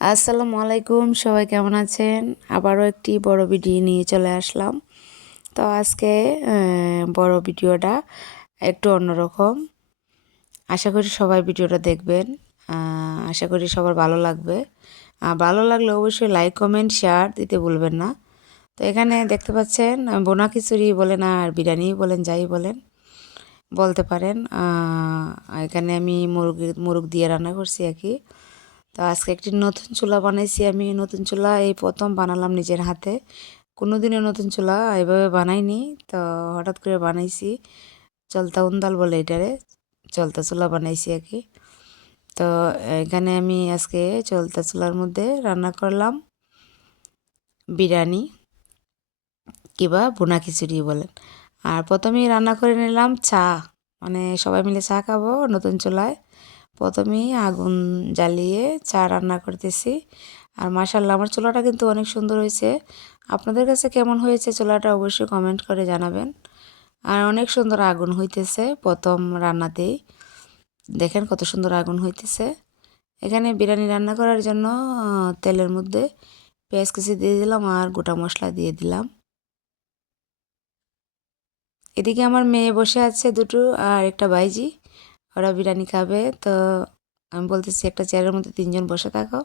আসসালামু আলাইকুম, সবাই কেমন আছেন? আবারও একটি বড় ভিডিও নিয়ে চলে আসলাম। তো আজকে বড় ভিডিওটা একটু অন্যরকম। আশা করি সবাই ভিডিওটা দেখবেন। আশা করি সবার ভালো লাগবে। ভালো লাগলে অবশ্যই লাইক কমেন্ট শেয়ার দিতে ভুলবেন না। তো এখানে দেখতে পাচ্ছেন বোনা খিচুড়ি বলেন আর বিরিয়ানি বলেন, যাই বলেন বলতে পারেন। এখানে আমি মুরগ দিয়ে রান্না করছি আর কি। তো আজকে একটি নতুন চুলা বানাইছি আমি। নতুন চুলা এই প্রথম বানালাম নিজের হাতে। কোনোদিনও নতুন চুলা এভাবে বানাইনি। তো হঠাৎ করে বানাইছি। চলতা উন্দাল বলে এটারে, চলতা চুলা বানাইছি আর কি। তো এখানে আমি আজকে চলতা চুলার মধ্যে রান্না করলাম বিরিয়ানি কিংবা ভুনা খিচুড়ি বলেন। আর প্রথমেই রান্না করে নিলাম চা, মানে সবাই মিলে চা খাবো নতুন চুলায়। প্রথমেই আগুন জ্বালিয়ে চা রান্না করতেছি। আর মাশাআল্লাহ আমার চুলাটা কিন্তু অনেক সুন্দর হয়েছে। আপনাদের কাছে কেমন হয়েছে চুলাটা অবশ্যই কমেন্ট করে জানাবেন। আর অনেক সুন্দর আগুন হইতেছে প্রথম রান্নাতেই, দেখেন কত সুন্দর আগুন হইতেছে। এখানে বিরিয়ানি রান্না করার জন্য তেলের মধ্যে পেঁয়াজ কুচি দিয়ে দিলাম আর গোটা মশলা দিয়ে দিলাম। এদিকে আমার মেয়ে বসে আছে দুটো আর একটা বাইজি, ওরা বিরিয়ানি খাবে। তো আমি বলতেছি একটা চেয়ারের মধ্যে তিনজন বসে থাকো।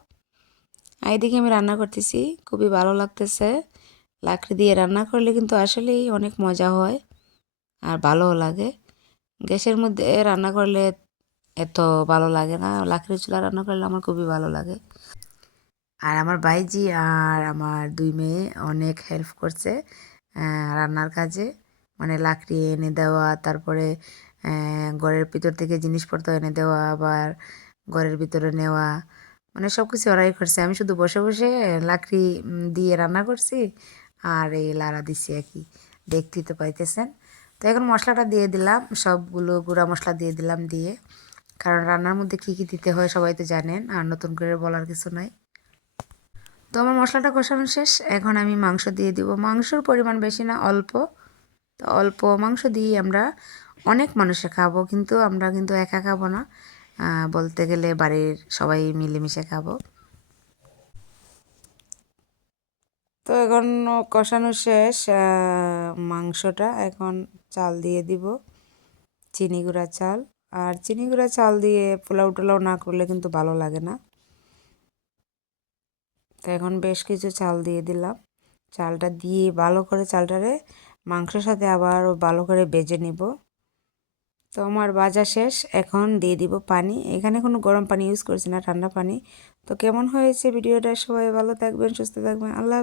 আর এদিকে আমি রান্না করতেছি, খুবই ভালো লাগতেছে। লাকড়ি দিয়ে রান্না করলে কিন্তু আসলেই অনেক মজা হয় আর ভালোও লাগে। গ্যাসের মধ্যে রান্না করলে এত ভালো লাগে না, লাকড়ির চুলা রান্না করলে আমার খুবই ভালো লাগে। আর আমার ভাইজি আর আমার দুই মেয়ে অনেক হেল্প করছে রান্নার কাজে, মানে লাকড়ি এনে দেওয়া, তারপরে ঘরের ভিতর থেকে জিনিসপত্র এনে দেওয়া, আবার ঘরের ভিতরে নেওয়া, মানে সব কিছু ওরাই করছে। আমি শুধু বসে বসে লাকড়ি দিয়ে রান্না করছি আর এই লাড়া দিছি আর কি, দেখতেই তো পাইতেছেন। তো এখন মশলাটা দিয়ে দিলাম, সবগুলো গুঁড়া মশলা দিয়ে দিলাম। দিয়ে কারণ রান্নার মধ্যে কী কী দিতে হয় সবাই তো জানেন, আর নতুন করে বলার কিছু নাই। তো আমার মশলাটা কষানো শেষ, এখন আমি মাংস দিয়ে দিব। মাংসর পরিমাণ বেশি না, অল্প। তো অল্প মাংস দিয়ে আমরা অনেক মানুষে খাবো, কিন্তু আমরা কিন্তু একা খাবো না, বলতে গেলে বাড়ির সবাই মিলেমিশে খাবো। তো এখন কষানো শেষ মাংসটা, এখন চাল দিয়ে দিব, চিনি গুঁড়া চাল। আর চিনি গুঁড়া চাল দিয়ে পোলাও টোলাও না করলে কিন্তু ভালো লাগে না। তো এখন বেশ কিছু চাল দিয়ে দিলাম। চালটা দিয়ে ভালো করে চালটারে মাংসের সাথে আবার ভালো করে ভেজে নিব। তো আমার ভাজা শেষ, এখন দিয়ে দিব পানি। এখানে কোনো গরম পানি ইউজ করছি না, ঠান্ডা পানি। তো কেমন হয়েছে ভিডিওটা? সবাই ভালো থাকবেন, সুস্থ থাকবেন, আল্লাহ।